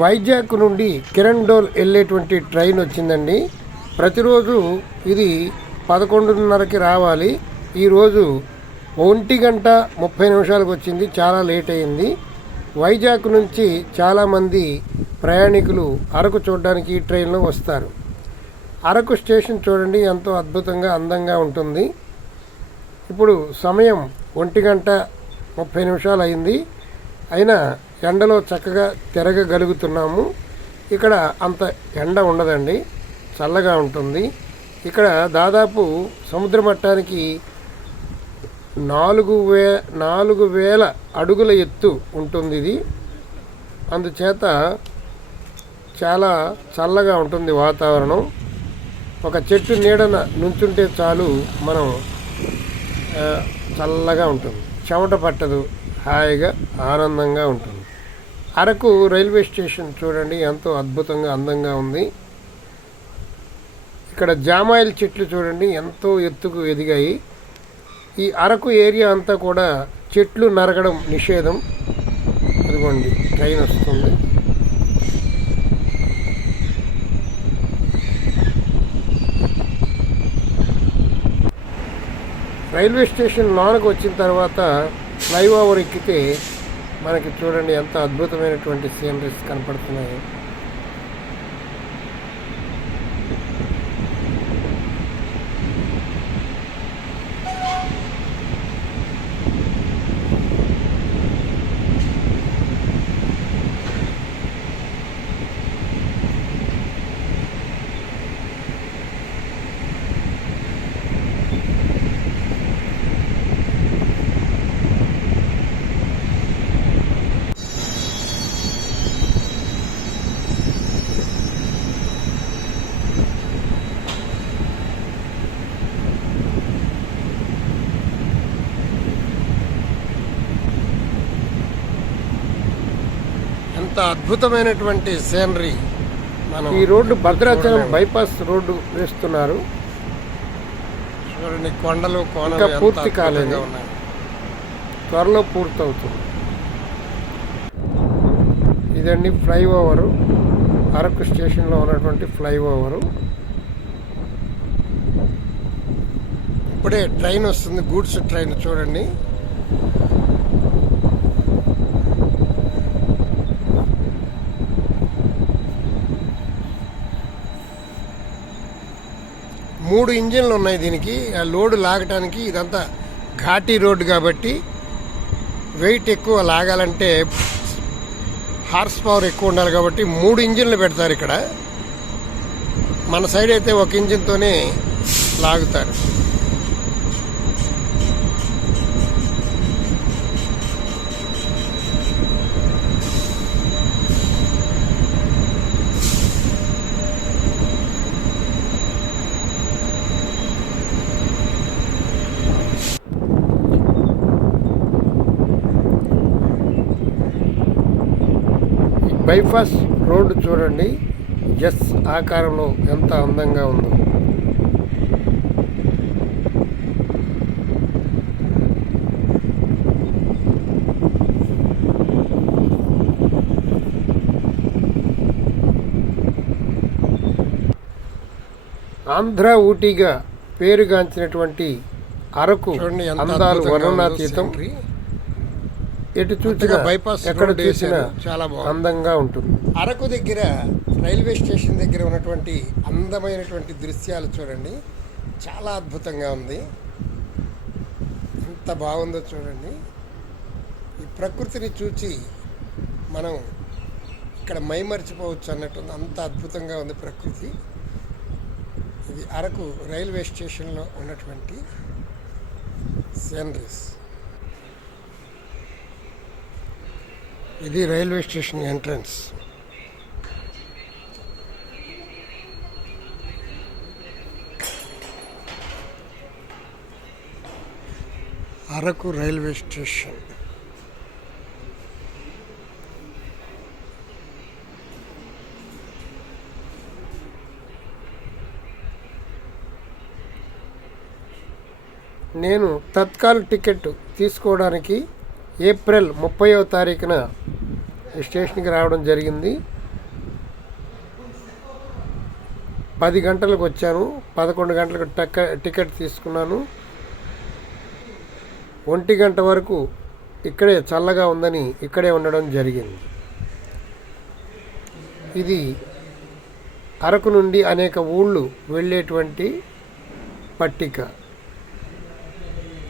వైజాగ్ నుండి కిరణ్డోల్ వెళ్ళేటువంటి ట్రైన్ వచ్చిందండి. ప్రతిరోజు ఇది 11:30కి రావాలి. ఈరోజు 1:30 వచ్చింది. చాలా లేట్ అయింది. వైజాగ్ నుంచి చాలామంది ప్రయాణికులు అరకు చూడడానికి ఈ ట్రైన్లో వస్తారు. అరకు స్టేషన్ చూడండి, ఎంతో అద్భుతంగా అందంగా ఉంటుంది. ఇప్పుడు సమయం 1:30 అయింది. అయినా ఎండలో చక్కగా తిరగగలుగుతున్నాము. ఇక్కడ అంత ఎండ ఉండదండి, చల్లగా ఉంటుంది. ఇక్కడ దాదాపు సముద్ర మట్టానికి 4,000 అడుగుల ఎత్తు ఉంటుంది ఇది. అందుచేత చాలా చల్లగా ఉంటుంది వాతావరణం. ఒక చెట్టు నీడన నుంచుంటే చాలు, మనం చల్లగా ఉంటుంది, చెమట పట్టదు, హాయిగా ఆనందంగా ఉంటుంది. అరకు రైల్వే స్టేషన్ చూడండి, ఎంతో అద్భుతంగా అందంగా ఉంది. ఇక్కడ జామాయిల్ చెట్లు చూడండి, ఎంతో ఎత్తుకు ఎదిగాయి. ఈ అరకు ఏరియా అంతా కూడా చెట్లు నరకడం నిషేధం. అదిగోండి ట్రైన్ వస్తుంది. రైల్వే స్టేషన్ లోనకు వచ్చిన తర్వాత ఫ్లైఓవర్ ఎక్కితే మనకి చూడండి ఎంత అద్భుతమైనటువంటి సీనరీస్ కనపడుతున్నాయి. ఎంత అద్భుతమైనటువంటి సీనరీ. మనం ఈ రోడ్డు భద్రాచలం బైపాస్ రోడ్డు వేస్తున్నారు చూడండి. కొండలు కోనలు పూర్తి కాలేదు, త్వరలో పూర్తవుతుంది. ఇదండి ఫ్లైఓవరు, అరకు స్టేషన్లో ఉన్నటువంటి ఫ్లైఓవరు. ఇప్పుడే ట్రైన్ వస్తుంది, గూడ్స్ ట్రైన్ చూడండి. మూడు ఇంజిన్లు ఉన్నాయి దీనికి. ఆ లోడు లాగటానికి, ఇదంతా ఘాటీ రోడ్డు కాబట్టి వెయిట్ ఎక్కువ లాగాలంటే హార్స్ పవర్ ఎక్కువ ఉండాలి కాబట్టి 3 ఇంజిన్లు పెడతారు ఇక్కడ. మన సైడ్ అయితే ఒక ఇంజిన్తోనే లాగుతారు. బైపాస్ రోడ్డు చూడండి, ఎస్ ఆకారంలో ఎంత అందంగా ఉందో. ఆంధ్ర ఊటీగా పేరుగాంచినటువంటి అరకు అందాలు వర్ణనాతీతం. ఎటు చూసినా బైపాస్ ఎక్కడ చూసినా చాలా అందంగా ఉంటుంది. అరకు దగ్గర రైల్వే స్టేషన్ దగ్గర ఉన్నటువంటి అందమైనటువంటి దృశ్యాలు చూడండి, చాలా అద్భుతంగా ఉంది. ఎంత బాగుందో చూడండి. ఈ ప్రకృతిని చూసి మనం ఇక్కడ మైమర్చిపోవచ్చు అన్నట్టుంది, అంత అద్భుతంగా ఉంది ప్రకృతి. ఇది అరకు రైల్వే స్టేషన్లో ఉన్నటువంటి సీనరీస్. ఇది railway station entrance. Araku railway station. నేను తత్కాల్ టికెట్ తీసుకోవడానికి ఏప్రిల్ 30వ తారీఖున స్టేషన్కి రావడం జరిగింది. 10 గంటలకు వచ్చాను. 11 గంటలకు టికెట్ తీసుకున్నాను. 1 గంట వరకు ఇక్కడే చల్లగా ఉందని ఇక్కడే ఉండడం జరిగింది. ఇది అరకు నుండి అనేక ఊళ్ళు వెళ్ళేటువంటి పట్టిక,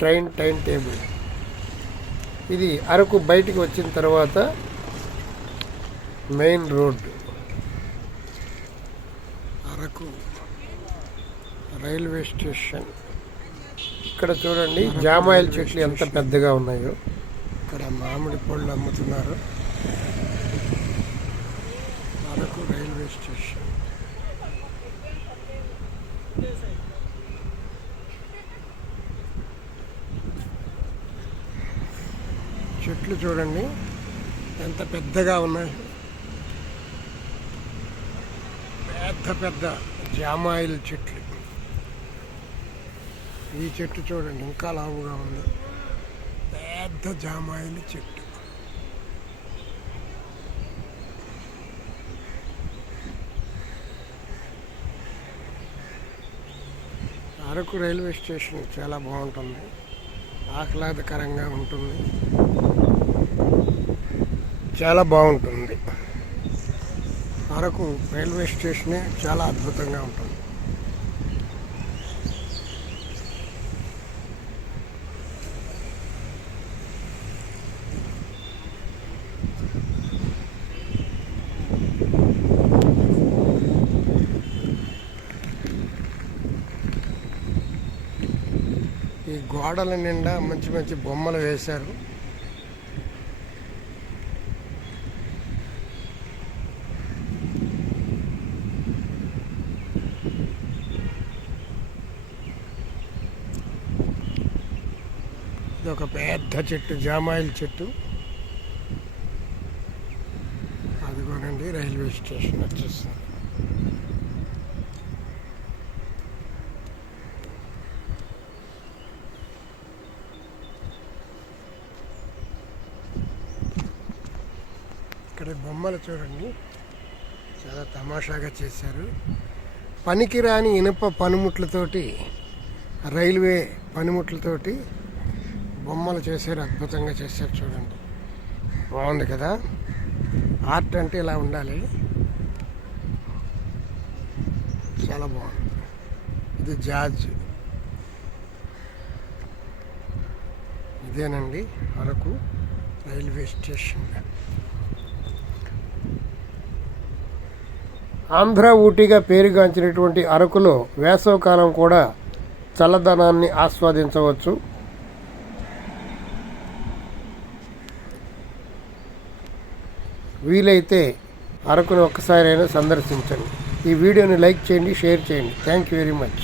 ట్రైన్ టైం టేబుల్. ఇది అరకు బయటికి వచ్చిన తర్వాత main road. Araku railway station. ఇక్కడ చూడండి జామాయిల చెట్లు ఎంత పెద్దగా ఉన్నాయో. ఇక్కడ మామిడి పళ్ళు అమ్ముతున్నారు. Araku railway station. చెట్లు చూడండి ఎంత పెద్దగా ఉన్నాయి. పెద్ద పెద్ద జామాయిల చెట్లు. ఈ చెట్టు చూడండి ఇంకా లావుగా ఉంది. పెద్ద జామాయిల చెట్టు. అరకు రైల్వే స్టేషన్ చాలా బాగుంటుంది, ఆహ్లాదకరంగా ఉంటుంది, చాలా బాగుంటుంది. అరకు రైల్వే స్టేషనే చాలా అద్భుతంగా ఉంటుంది. ఈ గోడల నిండా మంచి మంచి బొమ్మలు వేశారు. ఇది ఒక పెద్ద చెట్టు, జామాయిల చెట్టు. అదిగోనండి రైల్వే స్టేషన్ వచ్చేస్తుంది. ఇక్కడ బొమ్మలు చూడండి చాలా తమాషాగా చేశారు. పనికిరాని ఇనుప పనిముట్లతోటి, రైల్వే పనిముట్లతోటి బొమ్మలు చేశారు. అద్భుతంగా చేశారు చూడండి. బాగుంది కదా. ఆర్ట్ అంటే ఇలా ఉండాలి. చాలా బాగుంది. ఇది జార్జ్. ఇదేనండి అరకు రైల్వే స్టేషన్. ఆంధ్ర ఊటీగా పేరుగాంచినటువంటి అరకులో వేసవికాలం కూడా చల్లదనాన్ని ఆస్వాదించవచ్చు. వీలైతే అరకును ఒక్కసారైనా సందర్శించండి. ఈ వీడియోని లైక్ చేయండి, షేర్ చేయండి. Thank you very much.